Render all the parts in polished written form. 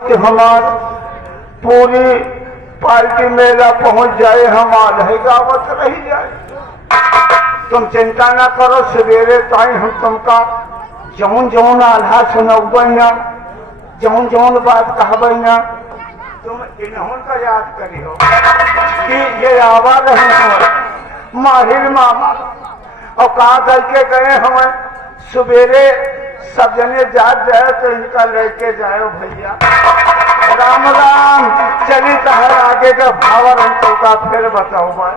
कि हमार पूरी पार्टी मेला पहुंच जाए, हमार है गावत रही जाए। तुम चिंता ना करो, सवेरे ताई हम तुमका जौन जौन आल्हा सुनौबैया, जौन जौन बात कहबैया, तुम इन्हों का याद करियो कि ये आवा रहे हो माहिर मामा और कहा करके गए हमें सवेरे सब जने जात जाए तो इनका लेके जाओ भैया। राम राम चली तहर आगे का भावर हमको का फिर बताओ भाई।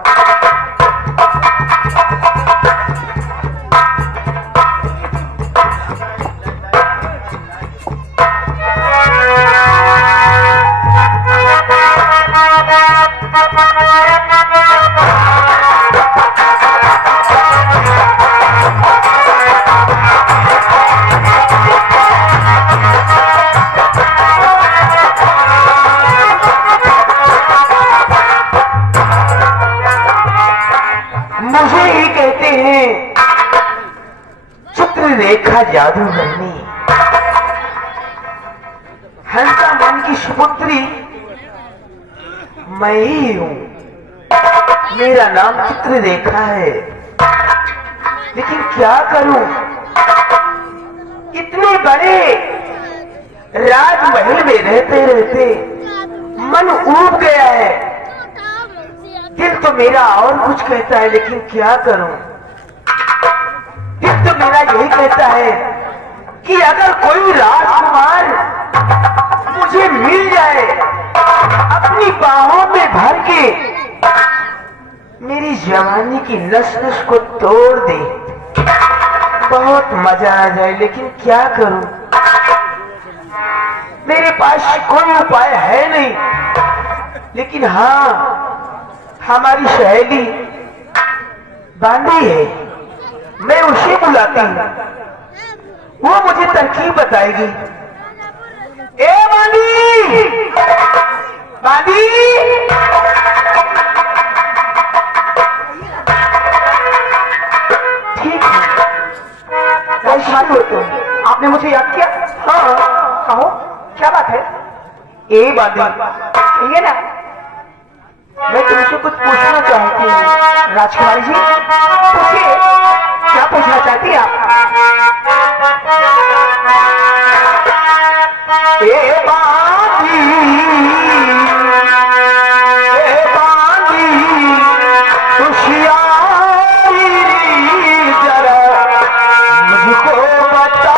चित्ररेखा जादूगरनी हंसा मन की सुपुत्री मैं ही हूं। मेरा नाम चित्ररेखा है, लेकिन क्या करूं, इतने बड़े राजमहल में रहते रहते मन ऊब गया है। दिल तो मेरा और कुछ कहता है, लेकिन क्या करूं। दिल तो मेरा यही कहता है कि अगर कोई राजकुमार मुझे मिल जाए, अपनी बाहों में भर के मेरी जवानी की नस नस को तोड़ दे, बहुत मजा आ जाए। लेकिन क्या करूं, मेरे पास कोई उपाय है नहीं। लेकिन हाँ, हमारी सहेली बांदी है, मैं उसे बुलाता हूं, वो मुझे तरकीब बताएगी। ए बांदी, बांदी, ठीक है, वैशाली हो तुम, आपने मुझे याद किया? हाँ, कहो क्या बात है? ए बांदी, ये ना मैं तुमसे कुछ पूछना चाहती हूँ। राजकुमारी जी, पूछिए, क्या पूछना चाहती हैं आप? ए बांदी, ए बांदी, होशियारी जरा मुझको बता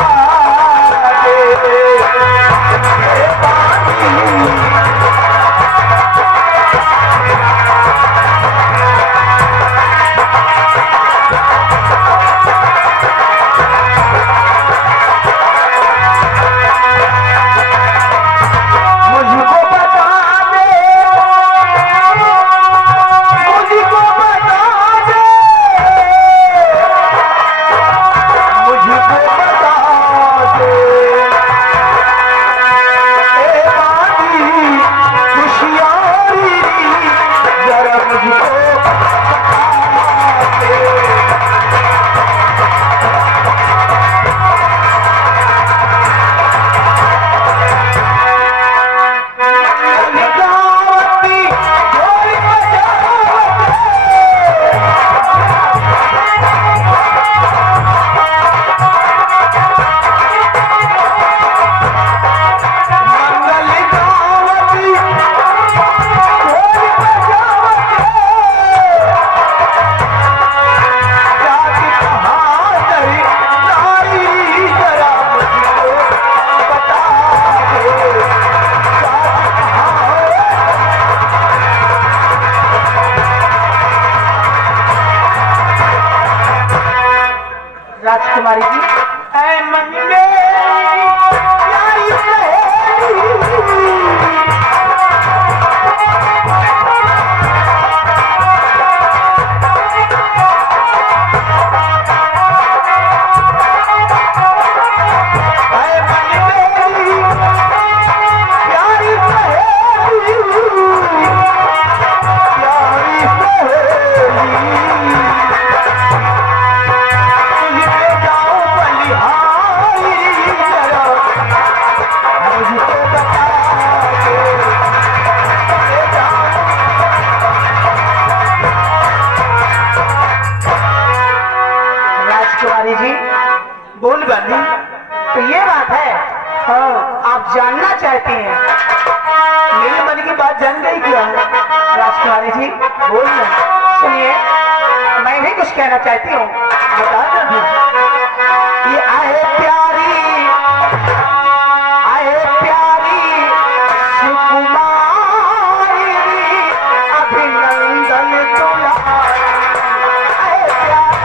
दे। ए बांदी, चाहती हैं? मेरे मन की बात जान गई क्या? राजकुमारी जी बोलिए। सुनिए, मैं भी कुछ कहना चाहती हूँ, बता दो। ये आए प्यारी सुकुमारी, अभिनंदन दुलारी। आए प्यारी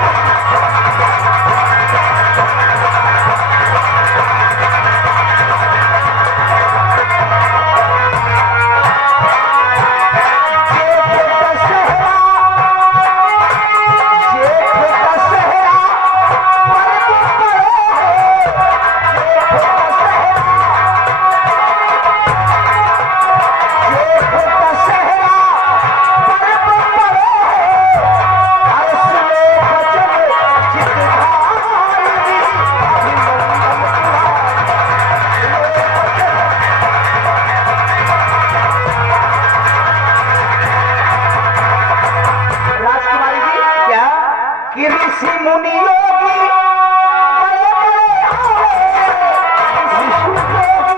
ऋषि मुनियों